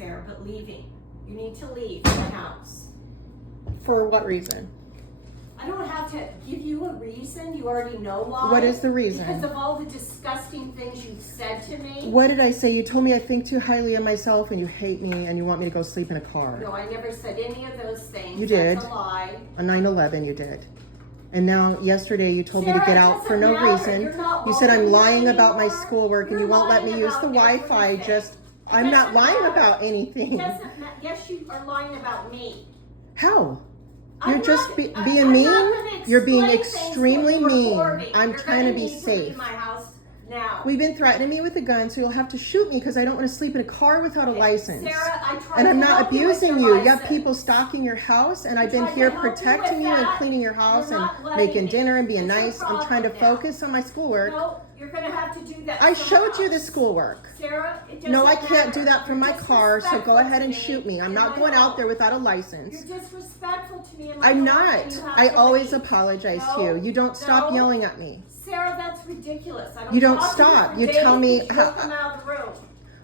Sarah, but leaving. You need to leave the house. For what reason? I don't have to give you a reason. You already know why. What is the reason? Because of all the disgusting things you've said to me. What did I say? You told me I think too highly of myself and you hate me and you want me to go sleep in a car. No, I never said any of those things. You did. That's a lie. On 9/11 you did. And now yesterday you told me to Sarah, get it out for doesn't no matter. reason. You're not You said I'm welcome lying here about my anymore. schoolwork and You're you won't let me lying use the about Wi-Fi. everything. Just, It I'm not doesn't lying matter. about It anything. doesn't matter. Yes, you are lying about me. How? I'm You're just not- being I'm mean. not gonna You're being explain things extremely when you're mean. recording. I'm You're trying to gonna be need safe. leave my house now. We've been threatening me with a gun, so you'll have to shoot me because I don't want to sleep in a car without a license. Sarah, I tried And I'm to not help you with abusing your you. You have license. people stalking your house, and I've been tried to here help you protecting with you and that. cleaning your house You're and not letting making me. dinner and being That's your nice. I'm trying to problem now. focus on my schoolwork. No, you're gonna have to do that. I somewhere showed you the else. schoolwork. Sarah, it doesn't No, I can't matter. do that from You're my car, so go disrespectful ahead to and me shoot me. I'm in not my going out there home. without a license. You're disrespectful to me in my I'm home, not. and you have I to always leave. apologize No, to you. You don't stop no. yelling at me. Sarah, that's ridiculous. I don't You don't talk to stop. for You days tell me because how- you'll come out of the room.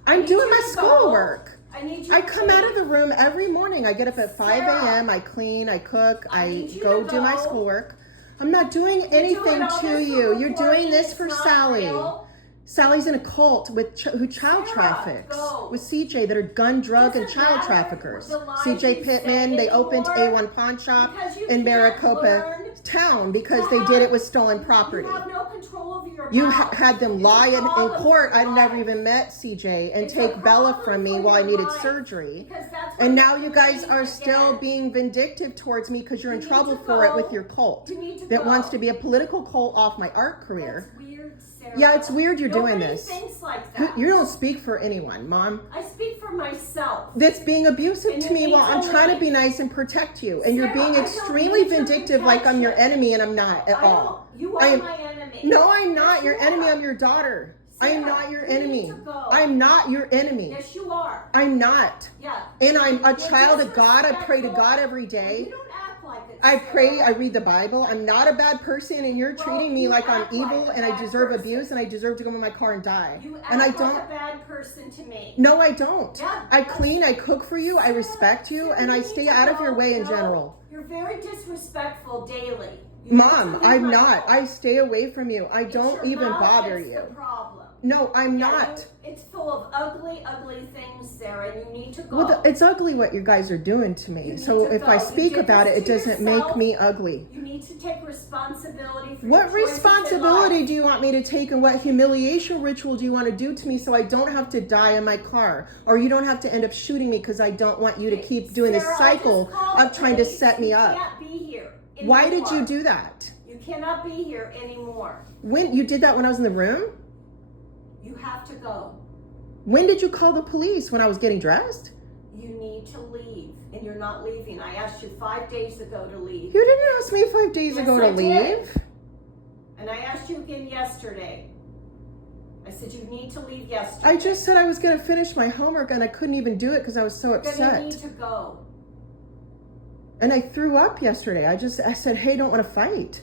I'm need doing you my to go. schoolwork. I need you I to come out of leave. the room every morning. I get up at 5 Sarah. a.m. I clean, I cook, I I need you go to do my go. schoolwork. I'm not doing You're anything doing all to this for you. You're doing recording. this It's for not Sally. real. Sally's in a cult with who child Sarah, traffics go. with CJ that are gun, drug, and Doesn't child matter traffickers. the lies CJ you Pittman, say they opened anymore, A1 Pawn Shop because you in can't Maricopa learn town because to they have- did it with stolen property. You have no control over your You mouth. had them It's a lie in problem court. for your I'd never life. even met CJ and It's a take Bella problem from me for while I your needed life. surgery. Because that's And what now you guys doing are still again. being vindictive towards me because you're in You need trouble to for it go. with your cult You need to that go. wants to be a political cult off my art career. That's weird, Sarah. Yeah, it's weird you're doing Nobody this. thinks like You, that. you don't speak for anyone, Mom. I speak for myself. That's being abusive And to you me need while to I'm trying to leave. be nice and protect you. And you're Sarah, being I don't extremely need your vindictive like I'm your protection. enemy and I'm not at I all. don't. You I are am- my enemy. No, I'm not Yes, your you enemy. are. I'm your daughter. I am Sarah, not your you need enemy. to go. I'm not your enemy. Yes, you are. I'm not. Yeah. And I'm a You're child of God. I pray to disrespectful. God every You day. don't act like it. I pray, Sarah. I read the Bible. I'm not a bad person, and you're Well, treating me you like I'm act like evil a and I bad deserve person. abuse and I deserve to go in my car and die. You act And I like don't. a bad person to me. No, I don't. Yeah, I that's- clean, I cook for you, I respect you, Sarah, and I need stay to out of your go. way in No, general. You're very disrespectful daily. You need to Mom, leave I'm my not. home. I stay away from you. I It's don't your even mouth bother that's you. The problem. No, I'm Yeah, not. it's full of ugly, ugly things, Sarah. And you need to go. Well, it's ugly what you guys are doing to You me. need So to if go. I You speak did about it, this it to doesn't make yourself. me ugly. You need to take responsibility for What your choices in responsibility life. do you want me to take, and what humiliation ritual do you want to do to me so I don't have to die in my car, or you don't have to end up shooting me because I don't want you to keep doing this Sarah, I just cycle called of trying to police. set me You up? can't be here Why did you anymore. do that? You cannot be here anymore. When you did that when I was in the room? You have to go. When did you call the police? When I was getting dressed? You need to leave, and you're not leaving. I asked you 5 days ago to leave, You didn't ask me 5 days Yes, ago to I did. leave. and I asked you again yesterday. I said you need to leave yesterday. I just said I was going to finish my homework and I couldn't even do it because I was so You're gonna need upset. to go. And I threw up yesterday. I said, hey, don't want to fight.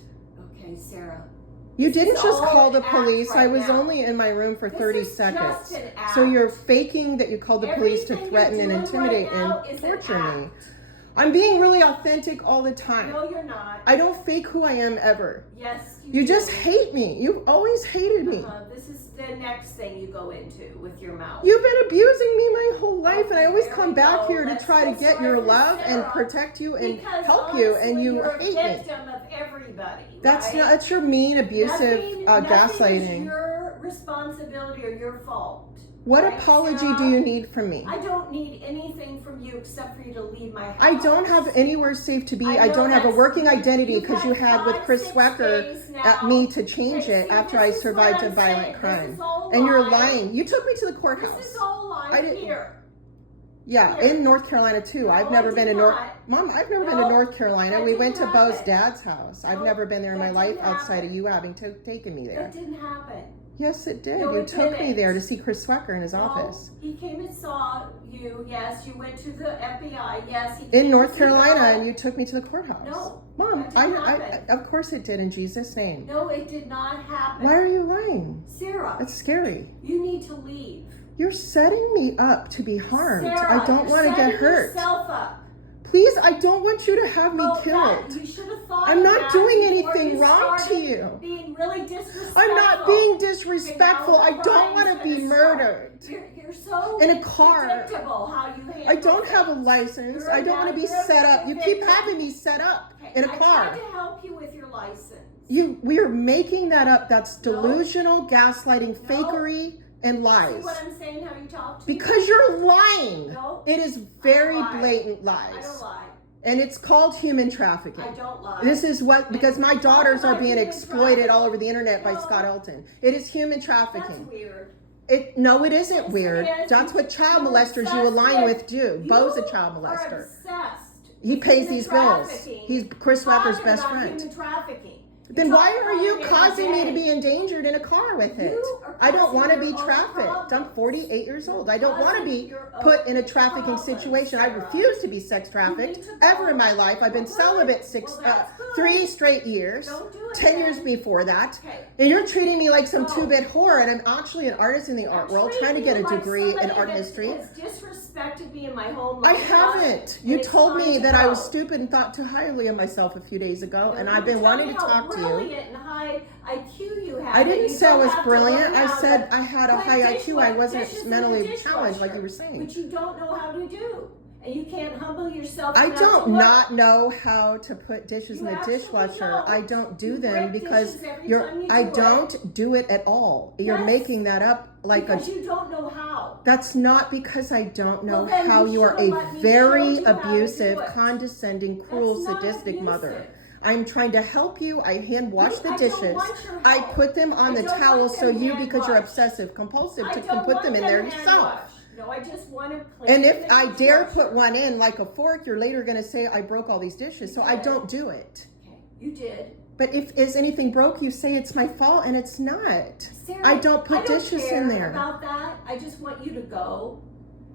Okay, Sarah. You This didn't is just all call an the act police. I right was now. only in my room for This 30 is seconds. just an act. So you're faking that you called the police to Everything threaten you're and doing intimidate right now and is an torture me. act. I'm being really authentic all the time. No, you're not. I don't fake who I am ever. Yes, You do. just hate me. You've always hated me. This is the next thing you go into with your mouth. You've been abusing me my whole life, and I Okay, always there come we back go. here to Let's try to feel get sorry your for love and Sarah. protect you and Because help you, and honestly, you you're hate a me. victim of everybody. That's right? not. That's your mean, abusive Nothing is gaslighting. your responsibility or your fault. What right, apology Sarah? do you need from me? I don't need anything from you except for you to leave my house. I don't have anywhere safe to be. I I know don't have a that's- working identity you've because had you had with 5, Chris 6 Swecker days now. at me to change Okay, it see, after this I is survived what a I'm violent saying. crime. This is all And you're lies. lying. You took me to the This courthouse. is all I lies didn't- here. Yeah, Here. in North Carolina too. No, I've I never did been to North. not. Mom, I've never been No, to North Carolina. that We didn't went to Bo's happen. dad's house. I've No, never been there in my that life didn't outside happen. of you having taken me there. That didn't happen. Yes, it did. No, You it took me didn't. there to see Chris Swecker in his No, office. he came and saw you. Yes, you went to the FBI. Yes, he In came North to see Carolina, Bella. and you took me to the courthouse. No, Mom, that didn't I, happen. of course it did in Jesus' name. No, it did not happen. Why are you lying? Sarah, That's scary. you need to leave. You're setting me up to be harmed. Sarah, I don't you're want to get setting hurt. yourself up. Please, I don't want you to have me Well, killed. you should have thought I'm of not that doing before anything you wrong to started you. Being really disrespectful. I'm not being disrespectful. Okay, I now the don't want to crime's be gonna start. murdered. You're so In a car. predictable how you handle I don't have a things. license. You're I don't want to be you're a set up. You keep victim. having me set up Okay, in a I car. tried to help you with your license. We are making that up. That's No. delusional, gaslighting, No. fakery, and See lies. what I'm saying? How you talk to me? Because you're lying. No. It is very lie. blatant I don't lies. lie. And it's called human trafficking. I don't lie. This is what, because my daughters are being human exploited trafficking. all over the internet by No. Scott Elton. It is human That's trafficking. weird. No, it isn't Yes, it weird. is. That's what child You're molesters you obsessed align with- with do. You Bo's a child are molester. obsessed He with pays human these bills. trafficking. He's Chris Wacker's Talking best about friend. Human trafficking. Then talk why about are you it every causing me to day. be endangered in a car with it? You are I don't causing want to your be own trafficked. I'm problems. 48 years old. I don't want to Causing be your own put in a trafficking problems, situation. I Sarah. refuse to be sex You trafficked need to ever go. in my life. I've been Well, celibate good. Well, that's good. 3 straight years. Don't do it 10 years then. before that. Okay. And you're treating me like some No. two-bit whore, and I'm actually an artist in the art world trying to get a degree in art history. Has disrespected me in my home I life. haven't. And You it's told me time to that I was go. stupid and thought too highly of myself a few days ago, No, and you I've been tell wanting me to how talk to you. brilliant and high IQ you have. I that didn't you say I don't was have to brilliant. learn I how said to I had a put high IQ. I dishes wasn't in the mentally challenged like dishwasher, you were saying. which you don't know how to do, and you can't humble yourself. I enough don't to learn. not know how to put dishes in You the absolutely dishwasher. don't. I don't do You them break because dishes every you're. time you I do it. don't do it at all. You're Yes. making that up like because a. you don't know how. That's not because I don't know Well, then how you you are should've a let me very show you how to do abusive, it. condescending, cruel, That's not sadistic mother. abusive. I'm trying to help you. I hand wash the I don't dishes. want your I help. put them on I the don't towel want so them you, hand because you're washed. obsessive compulsive, I to don't put want them in them there hand yourself. washed. No, I just want to play. And in if the I dare dishwasher. put one in like a fork, you're later going to say I broke all these dishes. So I did. don't do it. Okay, you did. But if is anything broke, you say it's my fault, and it's not. Sarah, I don't put I don't dishes care in there. about that. I just want you to go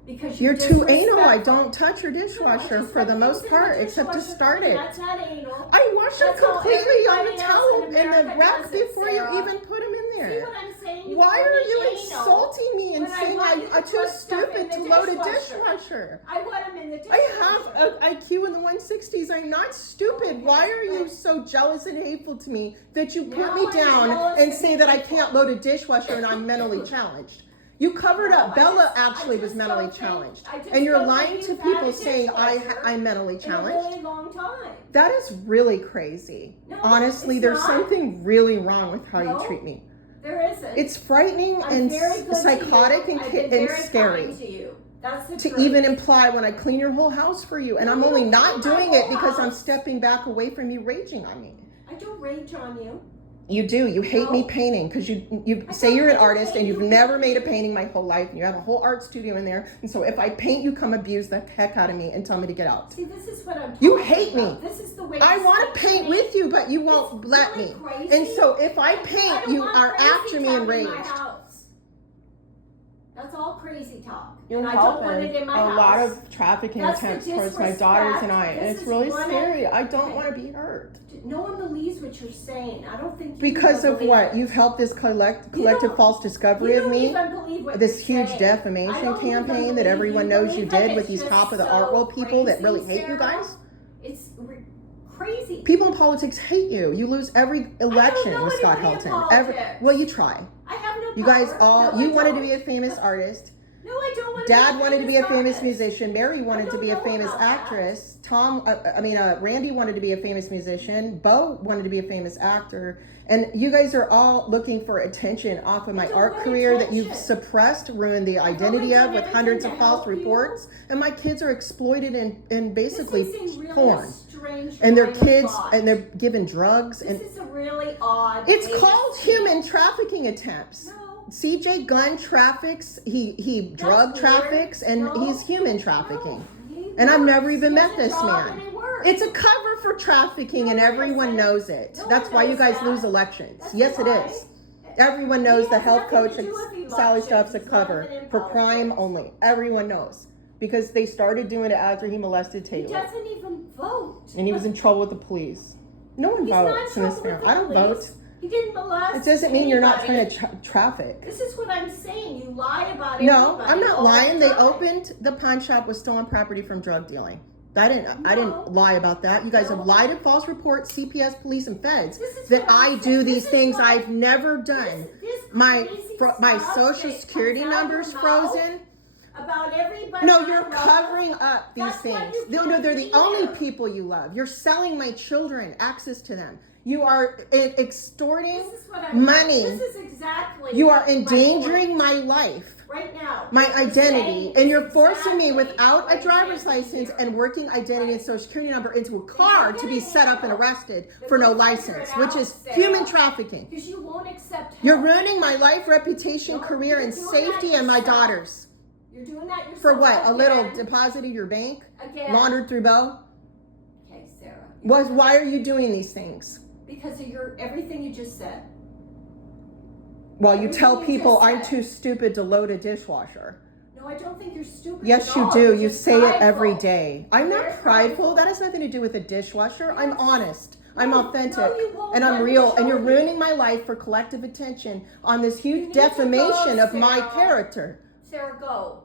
because You're too anal. I disrespectful. don't touch your No, I dishwasher just for the let most things in the part, except to dishwasher. start it. That's not anal. I wash them That's how completely on the everybody else towel in and the America rack does it, before you Sarah. even put them in See there. what I'm saying? Why call are me you anal insulting me and when I saying want you I'm to too put stuff in stupid the to load a dishwasher. dishwasher? I want them in the I dishwasher. have an IQ in the 160s. I'm not stupid. Okay, Why are you but- so jealous and hateful to me that you put Now me I'm down jealous and and say that I hateful. can't load a dishwasher and I'm mentally challenged? You covered No, up. I Bella just- actually I was just mentally don't think- challenged. I just And you're don't lying think to you've had people a saying dishwasher I'm mentally in a challenged. really long time. That is really crazy. No, Honestly, it's there's not. something really wrong with how No. you treat me. There isn't. It's frightening I'm and very good psychotic to you. and, I've been and very scary. kind to you. That's the To truth. even imply when I clean your whole house for you, and No, I'm you only don't not clean my doing it whole because I'm house. stepping back away from you raging on me. I don't rage on you. You do. You hate me No. painting because you I say don't you're an hate artist and you've you. never made a painting my whole life, and you have a whole art studio in there. And so if I paint, you come abuse the heck out of me and tell me to get out. See, this is what I'm You talking hate me. about. This is the way I you want to speak paint me. with you, but you won't It's let really me. crazy. And so if I I paint, don't you want are crazy after me talk in enraged. my house. That's all crazy talk. You're and I don't want it in my a house. lot of trafficking That's the attempts towards my daughters and I, disrespect. and This it's is really one of- scary. I don't Okay. want to be hurt. No one believes what you're saying. I don't think you Because even of believe what? it. You've helped this collective don't- false discovery You of don't me? even believe what This you're huge saying. defamation I don't even campaign that believe everyone knows you believe that did with it's these just top of the so art world people that really crazy, hate you Sarah. guys? It's crazy. People in politics hate you. You lose every election know with Scott anybody in Helton. politics. Well, you try. I have no You power. guys all, No, you I wanted to don't. be a famous artist. No, I don't want Dad wanted to be a famous artist. musician. Mary wanted to don't be a know famous about that. actress. Randy wanted to be a famous musician. Bo wanted to be a famous actor. And you guys are all looking for attention off of my don't art want career that you've attention. suppressed, ruined the identity done of with everything hundreds to of false help you. reports. And my kids are exploited in basically This is a really porn. strange And their line of kids, thought. and they're given drugs. This And is a really odd. it's way to called speak. human trafficking attempts. No. CJ Gunn traffics, he drug That's traffics, weird. and No. he's human trafficking. No, he And I've never works. even He met has a this job man. and he works. It's a cover for trafficking, No and one everyone knows knows it. No That's one why you knows guys that. lose elections. That's Yes, a it lie. is. Everyone knows He the has health nothing coach to and do with Sally elections. Stuff's a He's cover not even in for crime politics. only. Everyone knows. Because they started doing it after he molested He Taylor. doesn't even vote. And he was in trouble with the police. No one He's not in votes in this trouble with family. the I don't police. vote. He didn't molest. It doesn't mean you're not anybody. trying to traffic. This is what I'm saying. You lie about No, everybody I'm not all the lying. They time. opened the pawn shop with stolen property from drug dealing. I didn't lie about that. You guys have lied in false reports, CPS, police, and feds, This is that what I'm I saying. do these This is things what- I've never done. This My crazy my stuff social that security comes out of number's your mouth frozen. About everybody. No, I you're love. covering up these That's why things. you No, can't they're the be only here. people you love. You're selling my children access to them. You are extorting This is what I'm. money. This is exactly. You are my endangering my life. point right now. My What you're identity, saying and you're is forcing me exactly without why a you driver's can't be license here. and working identity and social security number into a car to be set up and arrested Then for no we'll figure license, it which out, is Sarah. human trafficking. Because you won't accept help. You're ruining my life, reputation, No, career, you're and doing safety, that and my yourself. daughters. You're doing that yourself. For what? A little again. deposit in your bank, Again. laundered through Bo? Okay, Sarah. Why are you doing these things? Because of your everything you just said. While you Everything tell you people just I'm said. too stupid to load a dishwasher. No, I don't think you're stupid. Yes, at you all. do. You're You just say it every prideful. day. I'm You're not very prideful. That has nothing to do with a dishwasher. I'm Yes. honest. I'm No, authentic. no, you won't. And I'm Let me real. show And you're you. ruining my life for collective attention on this You huge need to defamation go, of my Sarah. character. Sarah, go.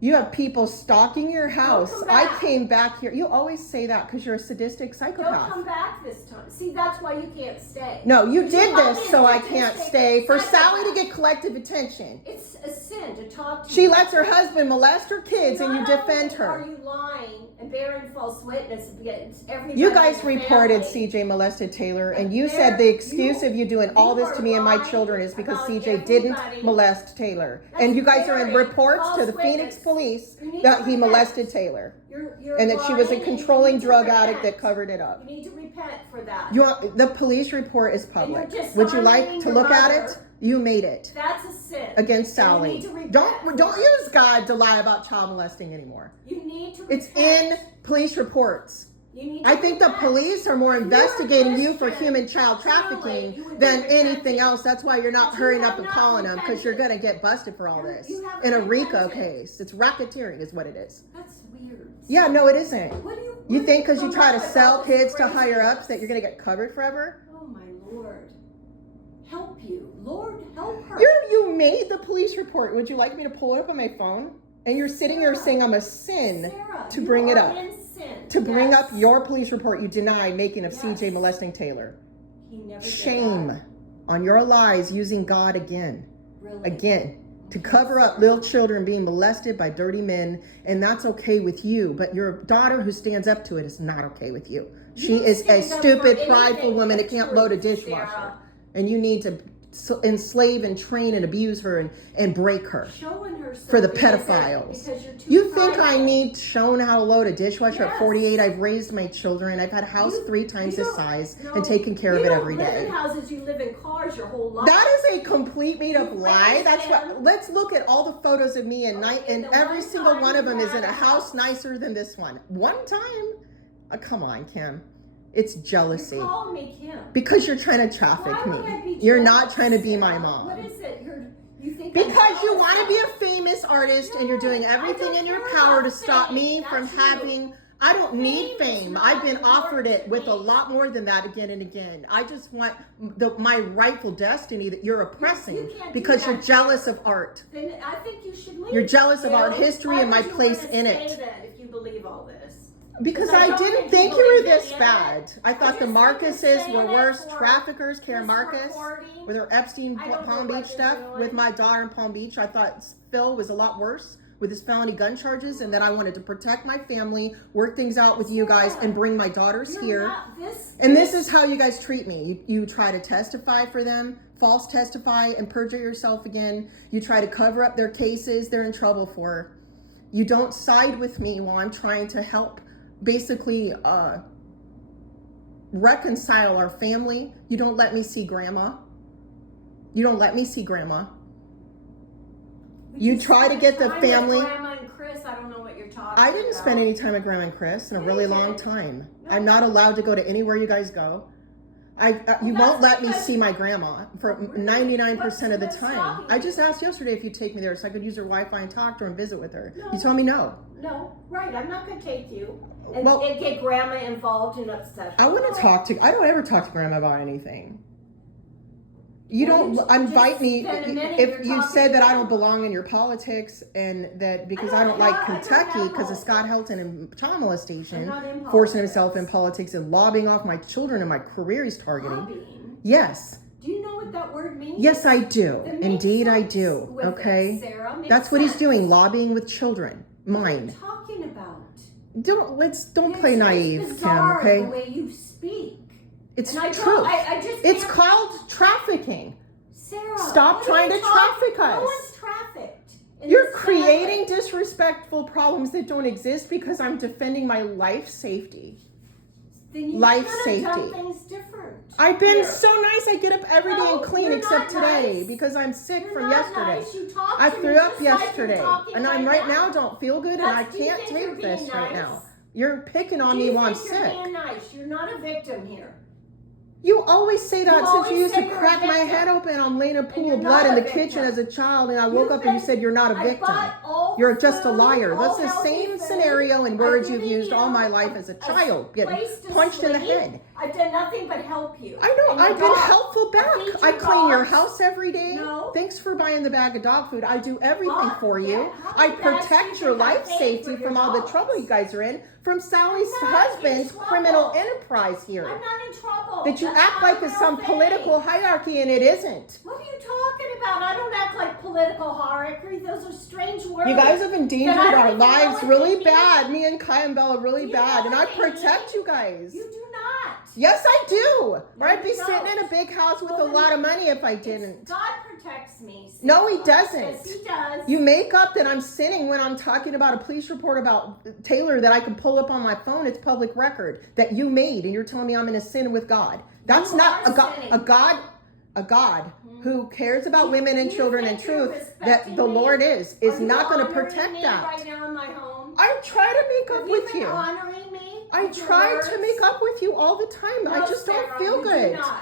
You have people stalking your house. come I back. came back here. You always say that because you're a sadistic Don't psychopath. come back this time. See, that's why you can't stay. No, you Because did are this so I being can't sadistic stay. For psychopath. Sally to get collective attention. It's a sin to talk to She you. lets her husband molest her kids and you Not defend only Are her. you lying and bearing false witness against everybody? You guys in the reported family? CJ molested Taylor, and But you there- said the excuse you- of you doing all you this to are me and my lying children is because about CJ didn't everybody. molest Taylor. That's And you guys are in very reports to false the Phoenix witness. police You need that to he repent. molested Taylor You're and that she was a lying and you controlling need to drug addict repent. that covered it up. You need to repent for that. The police report is public. you're Would you like dishonoring to your look at it? mother. You made it That's a sin. against And you Sally. need to repent Don't for it. use God to lie about child molesting anymore. You need to It's repent. in police reports. You need to I think the repent. police are more If you're a investigating you for Christian, human child surely trafficking you would than be anything repenting. else. That's why you're not But you hurrying have up and not calling them because you're going repented. to get busted for all You this. haven't In a RICO repented. case. It's racketeering is what it is. That's weird. Yeah, no, it isn't. What do you? You what think do because you come try up to with sell all this kids to higher craziness? ups that you're going to get covered forever? Oh my Lord, help you, Lord, help her. You made the police report. Would you like me to pull it up on my phone? And you're sitting here Sarah. saying I'm a sin Sarah, to you bring it are up. in sin. To bring Yes. up your police report you deny making of CJ Yes. molesting Taylor. He never did Shame that. on your lies using God again. Really. Again, to cover up little children being molested by dirty men, and that's okay with you, but your daughter who stands up to it is not okay with you. She You is a stand up stupid, for prideful anything woman that but can't load a truth, dishwasher. Sarah. And you need to enslave and train and abuse her and break her. Showing her For the because pedophiles. Because you're too You think I prideful. need shown how to load a dishwasher at Yes. 48? I've raised my children. I've had a house You- 3 times you this don't- size no, and taken care of you it don't every live day. in houses, you live in cars your whole life. That is a complete made up You lie. raised That's what. them. Let's look at all the photos of me and Okay, and the every one single time one of you them is had in a a house house. nicer than this one. One time, come on, Kim. It's jealousy You call me Kim. because you're trying to traffic Why would I me. be You're jealous, not trying to be my Sarah? mom. What is it? You think I'm Because you jealous want to of? be a famous artist and you're doing No, I everything don't in your care power to about stop fame. me from That's you. having. I don't need Fame is fame. not I've been important offered it to with a me. lot more than that again and again. I just want my rightful destiny that you're oppressing you can't do because you're that. jealous of art. Then I think you should leave. You're jealous of Bill. art history Why and my would you place wanna in stay it. then if you believe all this? Because I I don't didn't think think you you were believe this any of bad. it. I thought the just think you're Marcuses saying were it worse for traffickers, Karen this Marcus, recording. with her Epstein I don't know Palm what Beach they're stuff doing. with my daughter in Palm Beach. I thought Phil was a lot worse with his felony gun charges, and that I wanted to protect my family, work things out with you guys, and bring my daughters You're here. not this. And this is how you guys treat me. You try to testify for them, false testify, and perjure yourself again. You try to cover up their cases they're in trouble for. You don't side with me while I'm trying to help basically reconcile our family. You don't let me see grandma. You don't let me see grandma. We You just try to spent get the time with family- Grandma and Chris, I don't know what you're talking I didn't about. spend any time with Grandma and Chris in a Yeah, really you long did. time. No. I'm not allowed to go to anywhere you guys go. You Well, won't let me because- see my grandma for Really? 99% of the What's time. stopping I you? just asked yesterday if you'd take me there so I could use her Wi-Fi and talk to her and visit with her. No. You told me no. No, right, I'm not gonna take you and Well- get grandma involved and upset. I want to talk to. I don't ever talk to grandma about anything. You Well, don't you just invite me spend a minute, if you're you talking said that I to don't grandma. belong in your politics and that because I I don't don't like have- I don't Kentucky have because of Scott politics. Helton and Tamala I'm Station not in forcing himself in politics. politics and lobbying off my children and my career he's targeting. Lobbying? Yes. Do you know what that word means? Yes, I do. It makes Indeed, I sense do. with it, Okay. Sarah. Makes That's what he's sense. doing, lobbying with children. What are you Mine. talking about? Don't play It's naive, Kim, bizarre okay? the way you speak. It's And I true. don't, I just It's can't- called trafficking. Sarah. Stop what are trying you to talking- traffic No us. one's trafficked. in You're this creating country. disrespectful problems that don't exist because I'm defending my life safety. Then you life should have done safety. things different. I've been Here. so nice. I get up every day No, and clean you're except not today nice. because I'm sick You're from not yesterday. Nice. You talk I to threw me up just like you're yesterday talking and I'm right now now. don't feel good and I Do you can't think you're take being this right nice? now. You're picking on Do me you while I'm think you're sick. being nice? You're not a victim here. You always say that You since you always used say to you're a crack my victim. head open. I'm laying a pool you're of blood not in a the kitchen victim. as a child and I woke You've up and you been- said you're not a I victim. bought all You're the just a food, liar. all That's the healthy same food. scenario and I've words you've given used you all my life as a child, getting place to punched in the sleep. head. I've done nothing but help you. I know, And your I've been dog. helpful back. feed I your clean your dogs. house every day. No. Thanks for buying the bag of dog food. I do everything Well, for you. yeah, how I many bags do protect you your think I life paid safety for your from all the dogs? trouble you guys are in from Sally's I'm not in husband's trouble. criminal enterprise here. I'm not in trouble. That you That's act not like a it's real some thing. political hierarchy and it isn't. What are you talking about? I don't act like political hierarchy. Those are strange words. You guys have endangered That I don't our even know lives what really they mean. bad. Me and Kai and Bella really You bad. know And I what they protect mean. you guys. You do not. Yes, I do. No, Or I'd be you sitting don't. in a big house with Well, a then lot of money if I didn't. God protects me. No, he Sarah. doesn't. Yes, he does. You make up that I'm sinning when I'm talking about a police report about Taylor that I can pull up on my phone. It's public record that you made, and you're telling me I'm in a sin with God. That's You not are a God. sinning. A God who cares about women and Do you children and think you're truth that respecting the me? Lord is Are you not going to honoring protect me that. right now in my home? I try to make Have up you with been you. honoring me? I with your try words? to make up with you all the time. No, I just Sarah, don't feel you good. Do not.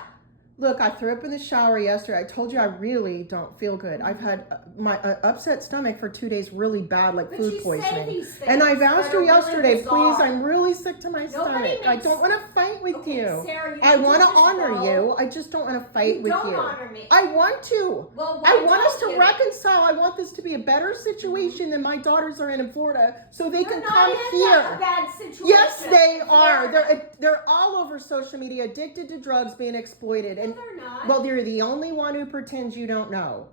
Look, I threw up in the shower yesterday. I told you I really don't feel good. I've had my upset stomach for 2 days, really bad, like But food you say poisoning. these things And I've asked that you are really yesterday, please, bizarre. I'm really sick to my Nobody stomach. I makes- don't want to fight with Okay, you. Sarah, you I need want to just honor go. you. I just don't want to fight You with don't you. honor me. I want to. Well, I why want us don't to you? reconcile. I want this to be a better situation than my daughters are in Florida, so they You're can not come in here. that bad situation. Yes, they are. Florida. They're all over social media, addicted to drugs, being exploited, No, and they're not. well, you're the only one who pretends you don't know.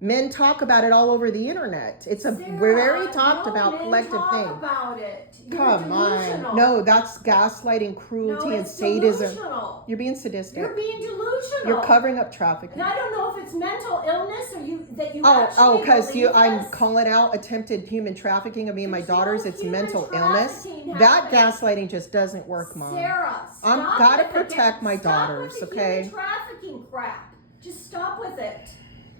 Men talk about it all over the internet. It's a Sarah, very talked no, about men collective talk thing. about it. You're Come on. delusional. No, that's gaslighting, cruelty, No, and it's sadism. delusional. You're being sadistic. You're being delusional. You're covering up trafficking. And I don't know if it's mental illness or that you Oh, actually because believe I'm this. calling out attempted human trafficking of me and my There's no daughters. It's human mental illness. trafficking That happening. gaslighting just doesn't work, Mom. Sarah, I'm stop gotta with the protect my daughters, stop with the okay? human trafficking crap. Just stop with it.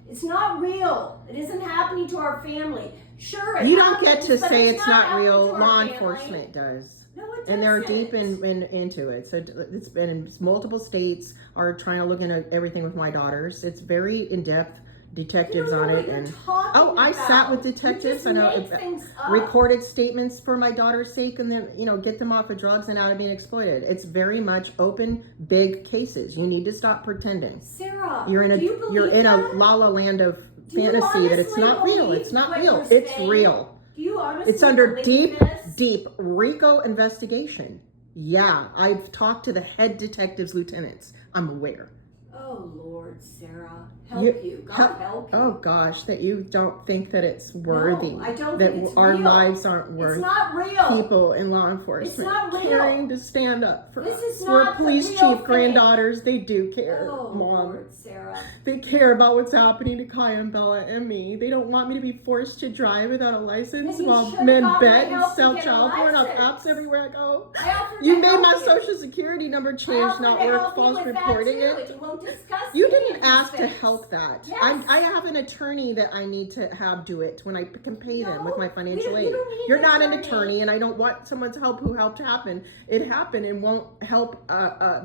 It's not real. It isn't happening to our family. Sure, it You don't get happens, to but say it's not happening real. to our Law family. enforcement does. No, it And they're doesn't. deep into it. So it's been in multiple states are trying to look into everything with my daughters. It's very in depth. Detectives You don't on know it what you're and talking I about. sat with You detectives. just I know make things up. recorded statements for my daughter's sake and then get them off of drugs and out of being exploited. It's very much open, big cases. You need to stop pretending. Sarah, You're in do you believe you're in a that? la la land of Do you fantasy that it's honestly not real. believe It's not what real. you're It's saying? real. Do you honestly It's under believe this? deep RICO investigation. Yeah, I've talked to the head detectives, lieutenants. I'm aware. Oh Lord, Sarah, help you. God help you. Oh gosh, that you don't think that it's worthy. No, I don't that think it's our real. lives aren't It's worth not real. people in law enforcement It's not real. caring to stand up for This us. is We're not the police real chief thing. granddaughters. They do care, Oh Mom. Lord, Sarah. They care about what's happening to Kaya and Bella and me. They don't want me to be forced to drive without a license Then you while should've men got bet my and help to sell get a child porn on license. apps everywhere I go. I offered You to made help my you. social security number I change offered not to work, help you false with that reporting too, it. and you won't discuss. You any didn't of these ask to things. help that. Yes. I have an attorney that I need to have do it when I can pay them with my No, financial you aid. don't need You're an not an attorney. attorney, and I don't want someone's help who helped happen. It happened and won't help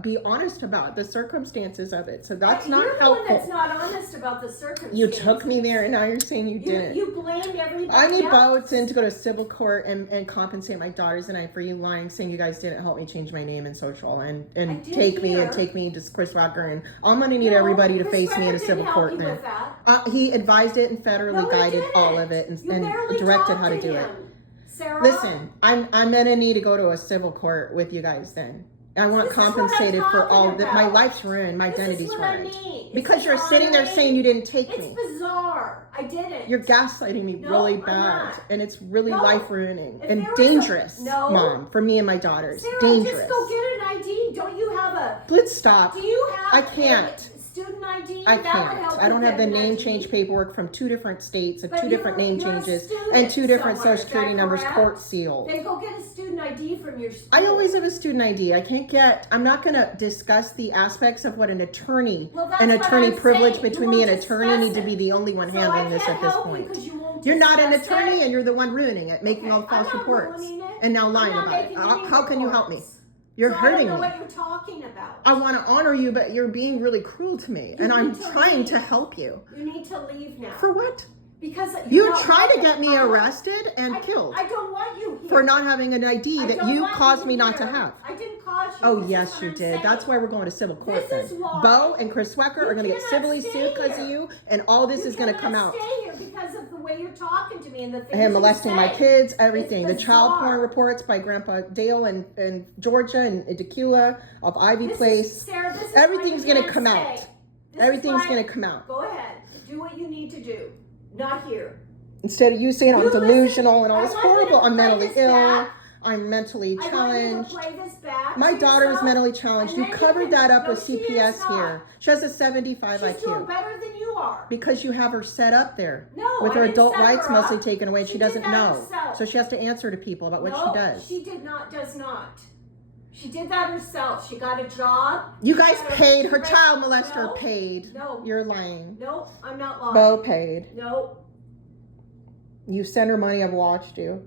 be honest about the circumstances of it. So that's not You're the helpful. one that's not honest about the circumstances. You took me there, and now you're saying you didn't. You blamed everybody I need else. Bo to go to civil court and compensate my daughters and I for you lying, saying you guys didn't help me change my name and social and did take me hear. and take me to Chris Rocker, and I'm gonna need No, everybody to Chris face me in a Becker civil didn't court help you then. with that. He advised it and federally No, he guided didn't. all of it You and barely directed talked how to do it. him, Sarah. Listen, I'm gonna need to go to a civil court with you guys then. I want This is what I'm compensated for all talking that. My about. life's ruined. My This is identity's what I ruined. mean. Because It's you're sitting there honoring- saying you didn't take It's me. bizarre. I didn't. You're gaslighting me No, really I'm bad, not. and it's really No. life ruining If and there was a- dangerous, No. Mom, for me and my daughters. Sarah, Dangerous. just go get an ID. Don't you have a? Please stop. Do you have? I can't. a student ID? I That would can't. help I you don't have get the an name ID. change paperwork from 2 different states and But 2 different you're- name you're a changes student and 2 different somewhere. social Is security that numbers correct? court sealed. Then go get a student ID from your school. I always have a student ID. I'm not going to discuss the aspects of what an attorney, Well, that's an what attorney I'm privilege saying. You between me and won't attorney discuss need to it. be the only one So handling I this can't at this help you point. 'cause you won't You're not an discuss attorney it. and you're the one ruining it, making all Okay, false I'm not reports. ruining it. And now I'm lying not about it. making How, any how can you help me? reports. You're So hurting I don't know me. what you're talking about. I want to honor you, but you're being really cruel to me. You And I'm need to trying leave. to help you. You need to leave now. For what? Because You you're not tried to welcome. get me arrested and killed I don't want you here. for not having an ID I that don't you want caused you me not to here. have. I didn't cause you. Oh, This is yes, what you I'm did. saying. That's why we're going to civil court This is then. why. Bo and Chris Swecker You are going to get cannot civilly stay sued because of here. you, and all this You is going to come cannot out. stay here because of the way you're talking to me and the things Him you molesting my say. kids, everything. The It's child bizarre. porn reports by Grandpa Dale in Georgia and Tequila of Ivy Place. Sarah, this is Everything's why you gonna can't come stay. out. This is Everything's why- going to come out. Go ahead. Do what you need to do. Not here. Instead of you saying I'm You listen- delusional and all I this want you to horrible, I'm play mentally this ill, back. I'm mentally I want you challenged. to play this back. My to daughter is yourself. mentally challenged. And You then covered that up no, with she is CPS not. here. She has a 75 She's doing IQ. better than you are. Because you have her set up there. No, With I her didn't adult set rights her mostly up. taken away, She she did doesn't that know. herself. So she has to answer to people about what no, she does. She does not. She did that herself. She got a job. You She guys got a- paid. she Her read- child molester No, paid. No. You're lying. No, I'm not lying. Bo paid. No. You send her money. I've watched you.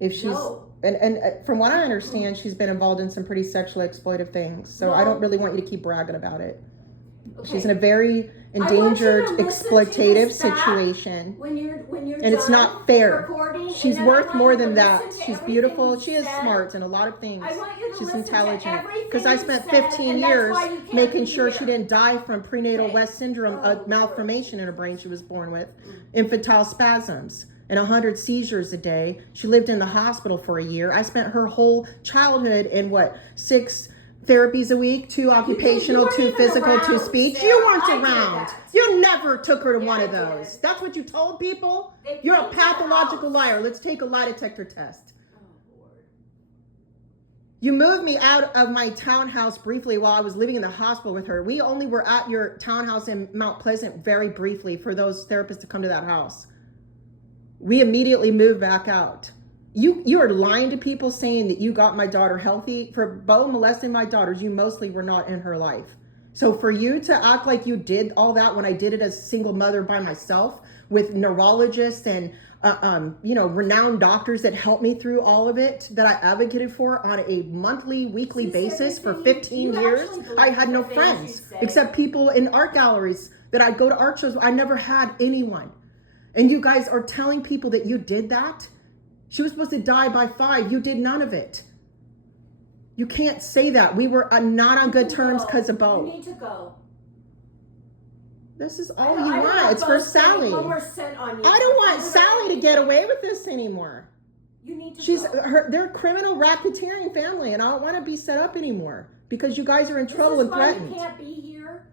If she's No. and from what I understand, she's been involved in some pretty sexually exploitive things. So I No. don't really want you to keep bragging about it. Okay. She's in a very I want endangered, you to listen to exploitative this back. situation. When you're And it's done not fair. recording, and She's then I worth want more you to than that. listen to She's everything beautiful. you She is said. smart in a lot of things. I want you to She's listen to intelligent. everything Because I you spent said, 15 and that's years why you can't making be sure here. she didn't die from prenatal Okay. West syndrome, Oh, a malformation in her brain she was born with, infantile spasms, and 100 seizures a day. She lived in the hospital for a year. I spent her whole childhood in 6 therapies a week, 2 occupational, weren't 2 even physical, 2 around, speech. Sarah. You weren't I did around. that. You never took her to Yeah, one of I did. those. That's what you told people? They You're a cleaned the pathological house. liar. Let's take a lie detector test. Oh, Lord. You moved me out of my townhouse briefly while I was living in the hospital with her. We only were at your townhouse in Mount Pleasant very briefly for those therapists to come to that house. We immediately moved back out. You are lying to people saying that you got my daughter healthy. For Bo molesting my daughters, you mostly were not in her life. So for you to act like you did all that when I did it as a single mother by myself with neurologists and renowned doctors that helped me through all of it, that I advocated for on a monthly, weekly Is this basis for everything 15 you years. actually believe I had no the things you friends say? except people in art galleries that I'd go to art shows. I never had anyone. And you guys are telling people that you did that? She was supposed to die by 5. You did none of it. You can't say that. We were not on good terms because of You Bo. need to go. This is I all don't- you I don't want. want It's for Bo spending Sally. one more cent on you. I don't want You Sally to get away with this anymore. You need to She's go. they're a criminal racketeering family, and I don't want to be set up anymore because you guys are in This trouble is and why threatened. you can't be here.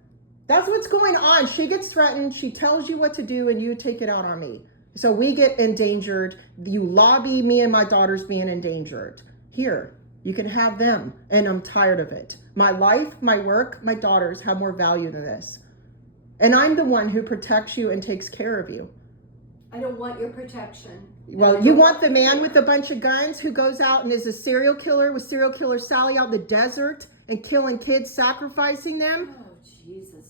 That's what's going on. She gets threatened. She tells you what to do, and you take it out on me. So we get endangered. You lobby me and my daughters being endangered. Here, you can have them, and I'm tired of it. My life, my work, my daughters have more value than this. And I'm the one who protects you and takes care of you. I don't want your protection. Well, you want the man with a bunch of guns who goes out and is a serial killer with serial killer Sally out in the desert and killing kids, sacrificing them? Oh, Jesus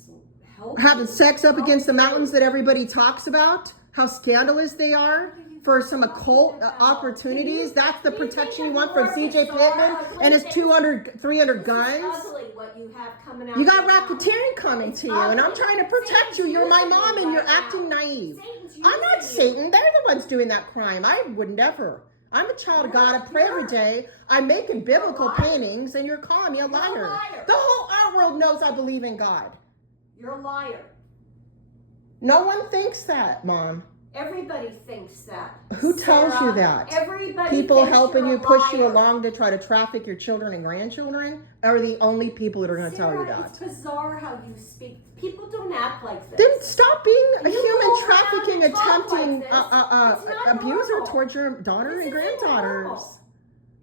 help having you. sex up against the Okay. mountains that everybody talks about, how scandalous they are for some occult opportunities. That's the protection you want from CJ Pittman and his 200, 300 guns. It's ugly what you have coming out You got your mouth. racketeering coming to you, and I'm trying to protect you. You're my mom, and you're acting naive. I'm not Satan. They're the ones doing that crime. I would never. I'm a child of God. I pray every day. I'm making biblical paintings, and you're calling me a liar. The whole art world knows I believe in God. You're a liar. No one thinks that, Mom. Everybody thinks that. Who tells you Sarah, that? Everybody People thinks helping you're you a push you liar. along to try to traffic your children and grandchildren are the only people that are going to tell you Sarah, that. It's bizarre how you speak. People don't act like this. Then stop being a You human go around trafficking, and talk attempting like this. It's not abuser normal. towards your daughter This and isn't granddaughters. normal.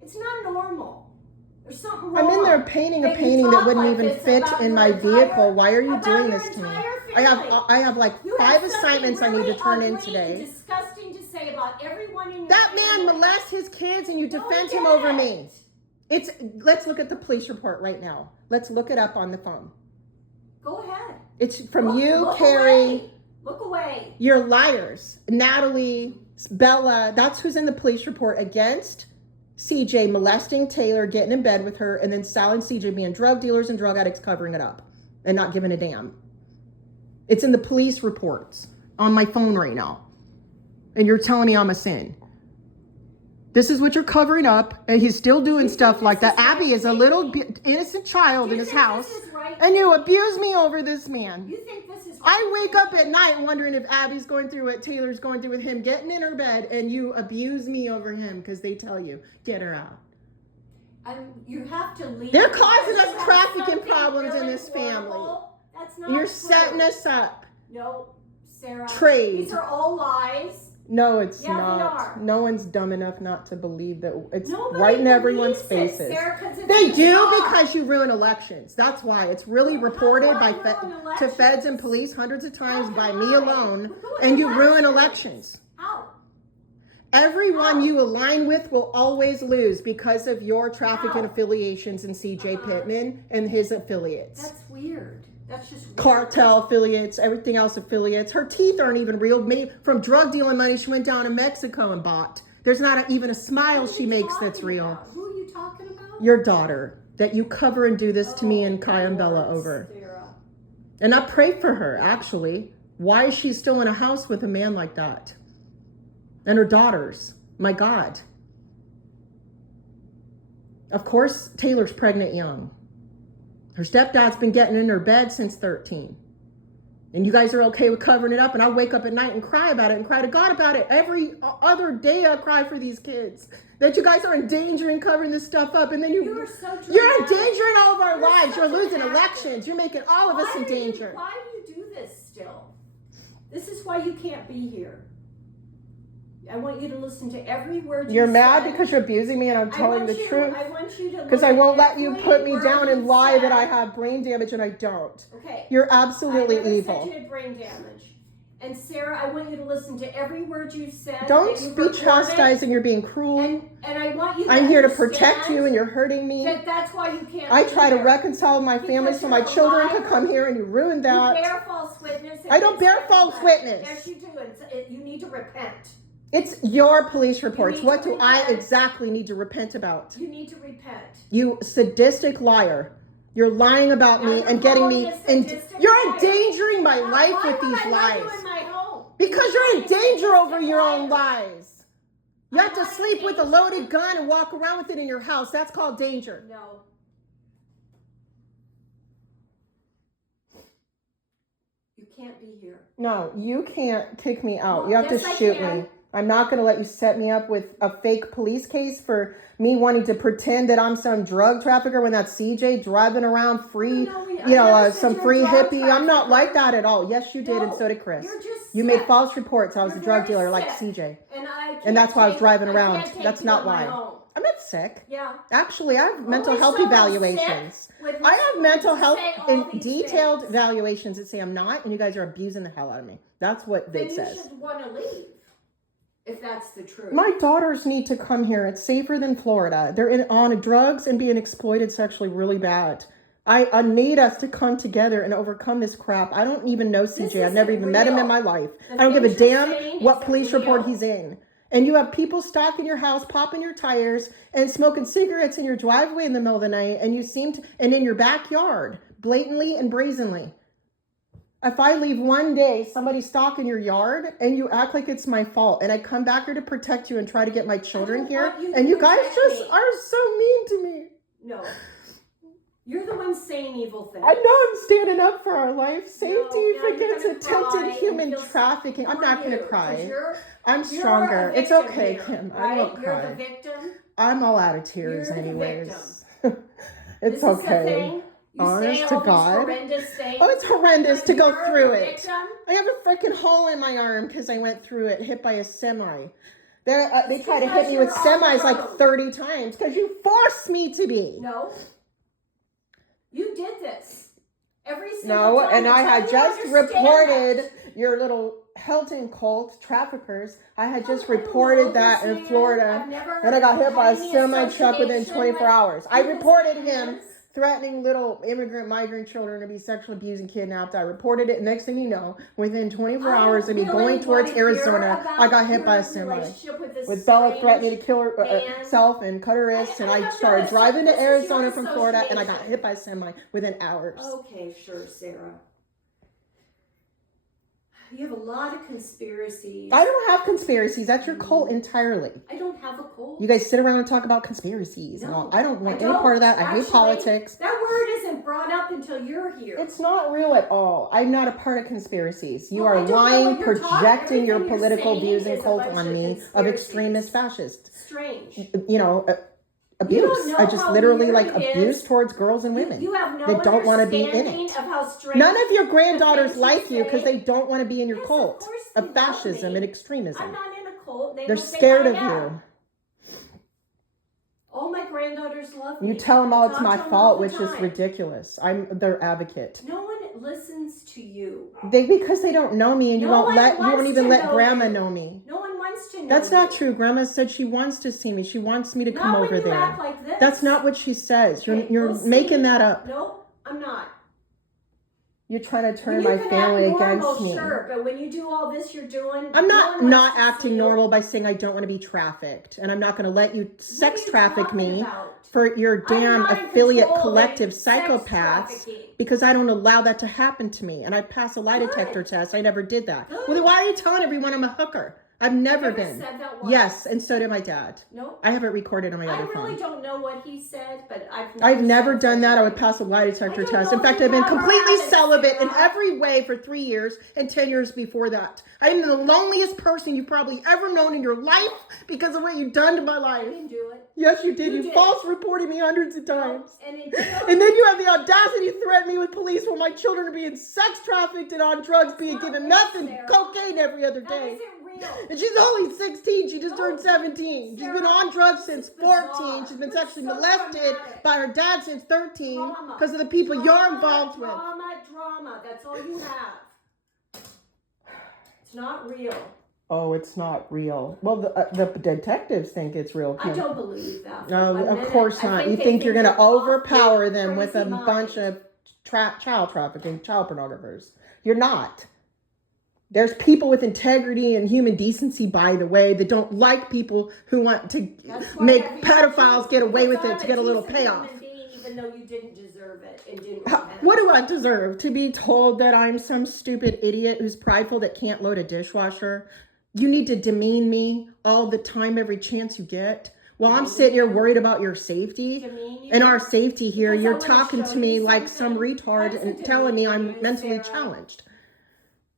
It's not normal. There's something wrong. I'm in there painting a that you painting that talk wouldn't like even this fit about in your my entire- vehicle. Why are you about doing your this to me? entire I have like You 5 have something assignments I need really to turn in ugly today. and disgusting to say about everyone in your That man family. molests his kids and you Go defend get him over it. me. Let's look at the police report right now. Let's look it up on the phone. Go ahead. It's from you, Look Carrie. away. Look away. You're liars. Natalie, Bella, that's who's in the police report against CJ molesting Taylor, getting in bed with her, and then Sal and CJ being drug dealers and drug addicts covering it up and not giving a damn. It's in the police reports on my phone right now. And you're telling me I'm a sin. This is what you're covering up, and he's still doing stuff like that. Abby is a little innocent child in his house, and you abuse me over this man. You think this is I wake up at night wondering if Abby's going through what Taylor's going through with him getting in her bed, and you abuse me over him because they tell you, get her out. You have to leave. They're causing because us you have trafficking something problems in really this family. horrible. That's not You're true. setting us up. No, Sarah. Trade. These are all lies. No, it's Yeah, they not. are. No one's dumb enough not to believe that. It's Nobody right in everyone's believes it, faces. Sarah, 'cause it's They do bizarre. because you ruin elections. That's why. It's really How reported do I by ruin to elections? feds and police hundreds of times How by can me I? alone, Who and you ruin elections? elections. How? Everyone How? you align with will always lose because of your trafficking How? affiliations in CJ Pittman and his affiliates. That's weird. That's just weird. Cartel affiliates, everything else affiliates. Her teeth aren't even real. Maybe from drug dealing money she went down to Mexico and bought. There's not even a smile What are she you makes that's talking real. about? Who are you talking about? Your daughter, that you cover and do this to me and Kai and Bella Lord, over. Sarah. And I pray for her, actually. Why is she still in a house with a man like that? And her daughters. My God. Of course, Taylor's pregnant young. Her stepdad's been getting in her bed since 13. And you guys are okay with covering it up, and I wake up at night and cry about it and cry to God about it. Every other day I cry for these kids. That you guys are endangering covering this stuff up, and then You are so you're dramatic. endangering all of our You're lives. You're such a losing actor. elections. You're making all of us in danger. Why do you do this still? This is why you can't be here. I want you to listen to every word You're you mad said. because you're abusing me and I'm telling the truth. I want you to Because look I at won't let you every put me word down and you lie that said. I have brain damage and I don't. Okay. You're absolutely I never evil. said you had brain damage. And Sarah, I want you to listen to every word you said. Don't that you be recorded, chastising. You're being cruel. And I want you to I'm here to understand protect you and you're hurting me. That's why you can't I be try to here. reconcile my family Because so my you're a children liar. could come here and you ruined You that. bear false witness. I don't bear against false everybody. witness. Yes, you do. You need to repent. It's your police reports. need What to do I repent. exactly need to repent about? You need to repent. You sadistic liar. You're lying about Now me you're and getting calling me me a in. sadistic You're liar. endangering my life Why with would these I let you lies. in my home? Because you're endangering over your own life. lives. You have to I'm not sleep with a in loaded danger. gun and walk around with it in your house. That's called danger. No. You can't be here. No, you can't kick me out. Well, You have yes, to I shoot can. me. I'm not going to let you set me up with a fake police case for me wanting to pretend that I'm some drug trafficker when that's CJ driving around free, No, I never said some you're a free drug hippie. I'm not trafficker. like that at all. Yes, you did, and No, so did Chris. You're just You sick. made false reports. I was You're a drug very dealer like sick. CJ. And that's why I was driving I around. can't take That's you not on my why. own. I'm not sick. Yeah. Actually, I have mental Only health someone evaluations. sick would I have mental health say all and these detailed things. evaluations that say I'm not, and you guys are abusing the hell out of me. That's what Then it you says. should want to leave. If that's the truth. My daughters need to come here. It's safer than Florida. They're on drugs and being exploited sexually really bad. I need us to come together and overcome this crap. I don't even know CJ. I've never even met him in my life. I don't give a damn what police report he's in. And you have people stalking your house, popping your tires, and smoking cigarettes in your driveway in the middle of the night, and and in your backyard, blatantly and brazenly. If I leave one day, somebody stalking your yard, and you act like it's my fault, and I come back here to protect you and try to get my children here, and you guys just are so mean to me. No. You're the one saying evil things. I know I'm standing up for our life safety against attempted human trafficking. I'm not going to cry. I'm stronger. It's okay, here, Kim. Right? I won't cry. You're the victim. I'm all out of tears You're anyways. This It's is the okay. thing. You Honest say to all these God. horrendous things. Oh, it's horrendous to go You're through the it. victim. I have a freaking hole in my arm because I went through it, hit by a semi. They try to hit me with semis like 30 times because you forced me to be. No. You did this. Every single No, time. and I Until had you just understand reported that. your little Helton cult traffickers. I had just I don't reported know that this in man. Florida. I've never Then I got hit by a had any semi truck within association 24 with hours. I this reported man. him threatening little migrant children to be sexually abused and kidnapped. I reported it. Next thing you know, within 24 hours of me going towards Arizona, I got hit by a semi. With Bella threatening to kill herself and cut her wrists, and I started driving to Arizona from Florida, and I got hit by a semi within hours. Okay, sure, Sarah. You have a lot of conspiracies. I don't have conspiracies. That's your cult entirely. I don't have a cult. You guys sit around and talk about conspiracies and all. I don't want any part of that. I hate politics. That word isn't brought up until you're here. It's not real at all. I'm not a part of conspiracies. You are lying, projecting your political views and cult on me of extremist fascists. Strange. You know, abuse. I just literally like abuse towards girls and women. You have no that don't want to be in understanding it. of how strange None of your granddaughters the things like you because say. they don't want to be in your Yes, cult of course they of love fascism me. and extremism. I'm not in a cult. They're don't say scared I of am. you. All my granddaughters love me. You tell them all it's Talk my to them fault, all the which is time. ridiculous. I'm their advocate. No one listens to you. Because they don't know me, and you No one won't wants even to let know Grandma you. know me. No one wants to know That's not you. true. Grandma said she wants to see me. She wants me to come Not when over you there. act like this. That's not what she says. Okay, You're we'll see. making that up. No, I'm not. You're trying to turn When my you can family act normal, against me. Sure, but when you do all this, you're doing. I'm no not one not wants to see acting you. normal by saying I don't want to be trafficked, and I'm not going to let you sex What are you traffic talking me about? for your I'm damn not in affiliate control of collective any sex psychopaths. trafficking. Because I don't allow that to happen to me, and I pass a lie Good. detector test. I never did that. Good. Well, then why are you telling everyone I'm a hooker? I've never I've been. said that once. Yes, and so did my dad. No. I have it recorded on my I other really phone. don't know what he said, but I've never said done that. I would something. pass a lie detector I don't test. know In fact, if I've been you ever completely have it, celibate in Sarah. every way for 3 years and 10 years before that. I'm the loneliest person you've probably ever known in your life because of what you've done to my I life. didn't do it. Yes, you did. You You did. false reported me hundreds of times. And And then you have the audacity to threaten me with police while my children are being sex trafficked and on drugs, being not given real, meth and Sarah. cocaine every other that day. isn't real. And she's only 16. She just No, turned 17. She's been Sarah, on drugs this since is bizarre. 14. She's been You're sexually so molested dramatic. by her dad since 13 Drama. because of the people you're Drama, involved with. Drama. That's all you have. It's not real. Oh, it's not real. Well, the detectives think it's real. I don't believe that. No, for one of minute. course I not. You they think you're going to you're off overpower your them with a crazy mind. bunch of child trafficking, child pornographers. You're not. There's people with integrity and human decency, by the way, that don't like people who want to That's why make I pedophiles get away with I'm it to get a little decent payoff. human being, even though you didn't deserve it and didn't How- repent. What do I deserve? To be told that I'm some stupid idiot who's prideful that can't load a dishwasher? You need to demean me all the time, every chance you get. While I'm sitting here worried about your safety Demean you? and our safety here, Because I you're wanna talking show to me you like some something. retard That and doesn't telling me demean I'm you, mentally Sarah. challenged.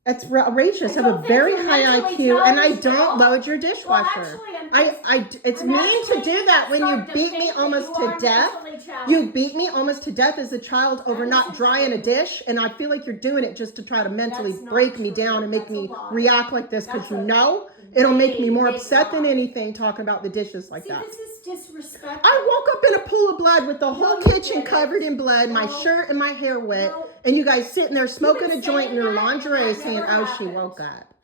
That's outrageous. I I have a don't think very you're high mentally IQ and I challenged at don't all. load your Well, dishwasher. actually, It's I'm mean actually to do that when you starting to beat think me that almost you to are death. mentally challenged. You beat me almost to death as a child over That not isn't drying a true. dish, and I feel like you're doing it just to try to mentally That's not break me true. down and make That's a me lie. react like this because That's you a know it'll make me big, more big upset than lie. anything talking about the dishes like See, that. this is disrespectful. I woke up in a pool of blood with the whole you kitchen didn't. covered in blood, my No. shirt and my hair wet, No. and you guys sitting there smoking been a joint in saying your that, and lingerie that saying, never oh, she happened. woke up.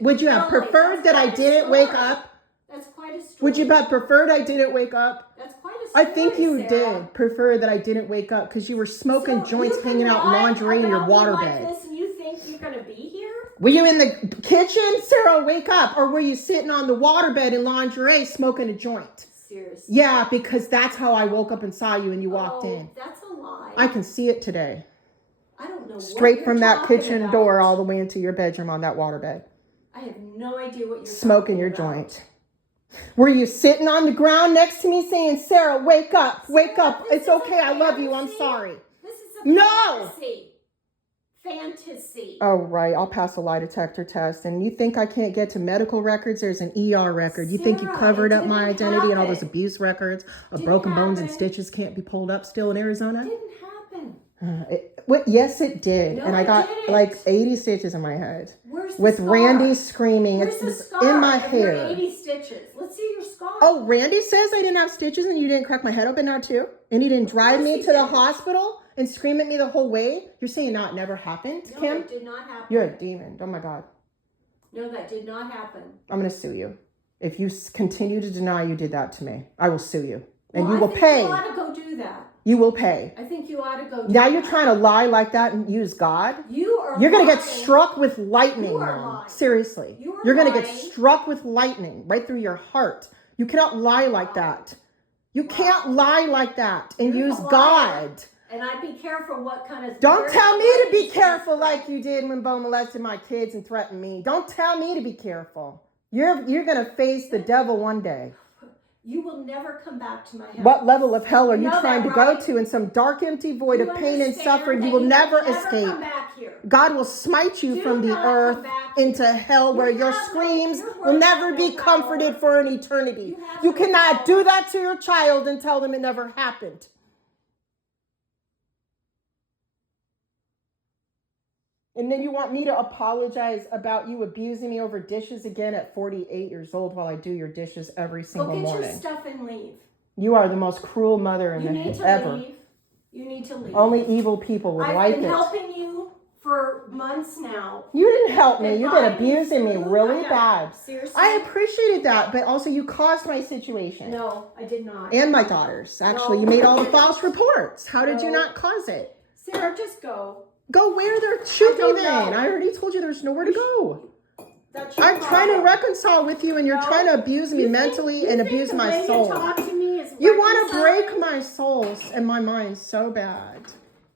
Would you have Really, preferred that's that I quite a didn't wake story. up? That's quite a story. Would you have preferred I didn't wake up? That's quite a I think you Sarah. did prefer that I didn't wake up because you were smoking So joints, you can hanging out in lie lingerie in your about me waterbed. like this and you think you're gonna be here? Were you in the kitchen, Sarah, wake up? Or were you sitting on the waterbed in lingerie smoking a joint? Seriously. Yeah, because that's how I woke up and saw you and you walked in. That's a lie. I can see it today. I don't know Straight what from you're that talking kitchen about. door all the way into your bedroom on that waterbed. I have no idea what you're Smoking talking your about. joint. Were you sitting on the ground next to me saying, Sarah, wake up, wake Sarah, up. this It's is a okay, I love you, I'm fantasy. sorry. This is a No! fantasy. Oh, right. I'll pass a lie detector test. And you think I can't get to medical records? There's an ER record. You think you Sarah, covered it up my didn't identity and all those happen. abuse records of Didn't broken bones and happen. stitches can't be pulled up still in Arizona? Didn't happen. Yes, it did. No, and I it got didn't. like 80 stitches in my head. Where's the With scar? Randy screaming. Where's It's the it's scar in my of your hair. 80 stitches? Let's see your scar. Oh, Randy says I didn't have stitches and you didn't crack my head open now too? And he didn't drive course me he to the didn't. hospital and scream at me the whole way? You're saying no, it never happened, No, Kim? it did not happen. You're a demon. Oh my God. No, that did not happen. I'm going to sue you. If you continue to deny you did that to me, I will sue you. And Well, you will I think pay. You ought to go do that. You will pay. I think you ought to go do Now that. you're trying to lie like that and use God? You're going to get lying. struck with lightning, You are Mom. lying. Seriously. You are You're going to get lying. struck with lightning right through your heart. You cannot lie like that. You can't lie like that and You're use a liar. God. And I'd be careful what kind of... Don't tell me to be language you careful use. like you did when Bo molested my kids and threatened me. Don't tell me to be careful. You're going to face the devil one day. You will never come back to my house. What level of hell are you know trying that, to go right? to in some dark, empty void You of pain and understand suffering that you will you never can escape? Come back here. God will smite you Do from the not earth come back into hell where You your have no- screams your will words never have be no comforted power. for an eternity. You have You no cannot power. do that to your child and tell them it never happened. And then you want me to apologize about you abusing me over dishes again at 48 years old while I do your dishes every Go single get morning. your stuff and leave. You are the most cruel mother You in need to ever. leave. You need to leave. Only evil people would I've like been it. helping you for months now. You didn't help me. Been You've been buying abusing me food. really I bad. Seriously? I appreciated that, but also you caused my situation. No, I did not. And my daughters. Actually, No, you made all I the didn't. false reports. How did you No. not cause it? Sarah, just go. Go where there should I be don't then. know. I already told you there's nowhere to go. That's your I'm trying to problem. reconcile with you and you're No. trying to abuse me You think- mentally you and think abuse the my way soul. You talk to me is You want to reconciling? break my soul and my mind so bad.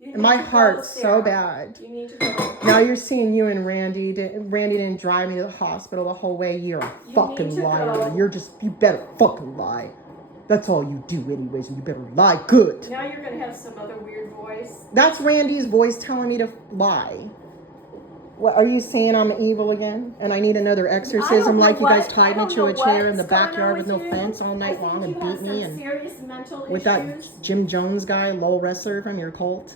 You And need my to go, heart so Sarah. bad. You need to go. Now you're seeing you and Randy. Randy didn't drive me to the hospital the whole way. You're a You fucking need to liar. go. You better fucking lie. That's all you do anyways, and you better lie good. Now you're going to have some other weird voice. That's Randy's voice telling me to lie. What, are you saying I'm evil again? And I need another exorcism like you guys tied me to a chair in the backyard with no fence all night long and beat me and with that Jim Jones guy, lol wrestler from your cult,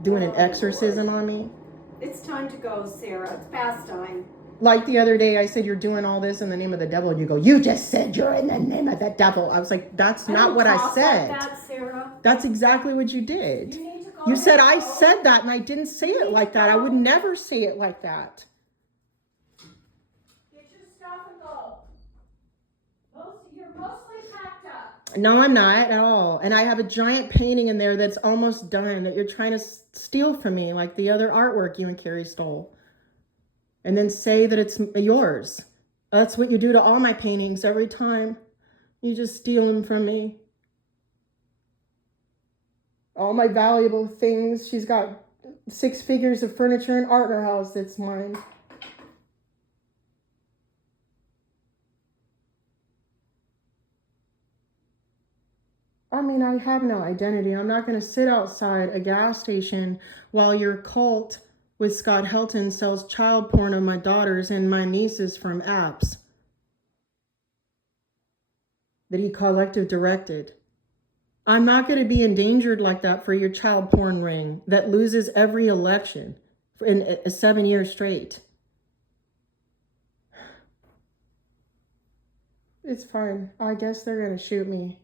doing an Oh, exorcism Lord. on me? It's time to go, Sarah. It's past time. Like the other day, I said, you're doing all this in the name of the devil. And you go, you just said you're in the name of the devil. I was like, that's not what I said. Like that, Sarah. That's exactly what you did. You need to go. You said ahead, I go. said that and I didn't say it like that. I would never say it like that. Get your stuff and go. You're mostly packed up. No, I'm not at all. And I have a giant painting in there that's almost done that you're trying to steal from me, like the other artwork you and Carrie stole. And then say that it's yours. That's what you do to all my paintings every time. You just steal them from me. All my valuable things. She's got 6 figures of furniture and art in her house that's mine. I mean, I have no identity. I'm not going to sit outside a gas station while your cult with Scott Helton sells child porn of my daughters and my nieces from apps that he collective directed. I'm not going to be endangered like that for your child porn ring that loses every election in 7 years straight. It's fine. I guess they're going to shoot me.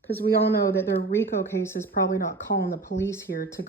Because we all know that their RICO case is probably not calling the police here to go